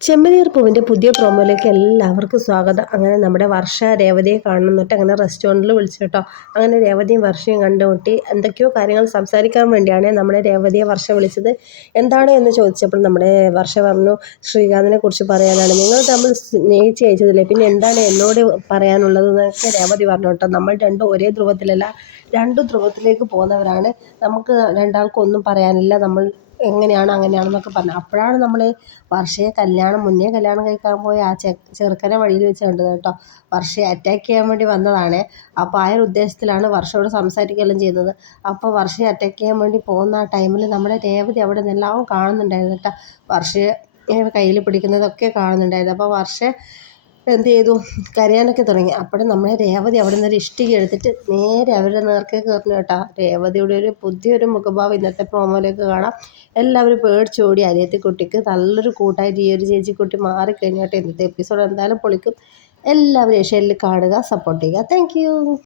ചെമ്മനീർ പൂവിന്റെ പുതിയ പ്രോമോയിലേക്ക് എല്ലാവർക്കും സ്വാഗതം. അങ്ങനെ നമ്മുടെ വർഷ രേവതിയെ കാണുന്നിട്ട് അങ്ങനെ റെസ്റ്റോറന്റിൽ വിളിച്ചു കേട്ടോ. അങ്ങനെ രേവതിയും വർഷയും കണ്ടുമുട്ടി. എന്തൊക്കെയോ കാര്യങ്ങൾ സംസാരിക്കാൻ വേണ്ടിയാണ് നമ്മുടെ രേവതിയെ വർഷ വിളിച്ചത്. എന്താണ് എന്ന് ചോദിച്ചപ്പോൾ നമ്മുടെ വർഷ പറഞ്ഞു ശ്രീകാന്തിനെ കുറിച്ച് പറയാനാണ്. നിങ്ങൾ തമ്മിൽ സ്നേഹിച്ച് അയച്ചതില്ലേ പിന്നെ എന്താണ് എന്നോട് പറയാനുള്ളത് എന്നൊക്കെ രേവതി പറഞ്ഞു കേട്ടോ. നമ്മൾ രണ്ടും ഒരേ ധ്രുവത്തിലല്ല രണ്ട് ധ്രുവത്തിലേക്ക് പോകുന്നവരാണ്. നമുക്ക് രണ്ടാൾക്കൊന്നും പറയാനില്ല. നമ്മൾ എങ്ങനെയാണ് അങ്ങനെയാണെന്നൊക്കെ പറഞ്ഞു. അപ്പോഴാണ് നമ്മൾ വർഷയെ കല്യാണം മുന്നേ കല്യാണം കഴിക്കാൻ പോയ ആ ചെ ചെറുക്കനെ വഴിയിൽ വെച്ച് കണ്ടത് കേട്ടോ. വർഷയെ അറ്റാക്ക് ചെയ്യാൻ വേണ്ടി വന്നതാണ്. അപ്പോൾ ആ ഒരു ഉദ്ദേശത്തിലാണ് വർഷയോട് സംസാരിക്കുകയെല്ലാം ചെയ്തത്. അപ്പോൾ വർഷയെ അറ്റാക്ക് ചെയ്യാൻ വേണ്ടി പോകുന്ന ആ ടൈമിൽ നമ്മുടെ രേവതി അവിടെ നിന്നെല്ലാം കാണുന്നുണ്ടായിരുന്നു കേട്ടോ. വർഷയെ കയ്യിൽ പിടിക്കുന്നതൊക്കെ കാണുന്നുണ്ടായിരുന്നു. അപ്പോൾ വർഷ എന്ത് ചെയ്തു കരയാനൊക്കെ തുടങ്ങി. അപ്പോൾ നമ്മളെ രേവതി അവിടെ നിന്ന് ഒരു ഇഷ്ടിക എടുത്തിട്ട് നേരെ അവരുടെ നേർക്ക് കയറുന്നു കേട്ടോ. രേവതിയുടെ ഒരു പുതിയൊരു മുഖഭാവം ഇന്നത്തെ പ്രോമോയിലൊക്കെ കാണാം. എല്ലാവരും പേടിച്ചോടി കുട്ടിക്ക് നല്ലൊരു കൂട്ടായിട്ട് ഈ ഒരു ചേച്ചിക്കുട്ടി മാറിക്കഴിഞ്ഞാട്ടെ ഇന്നത്തെ എപ്പിസോഡ് എന്തായാലും പൊളിക്കും. എല്ലാവരും ഏഷ്യയിൽ കാണുക സപ്പോർട്ട് ചെയ്യുക. താങ്ക്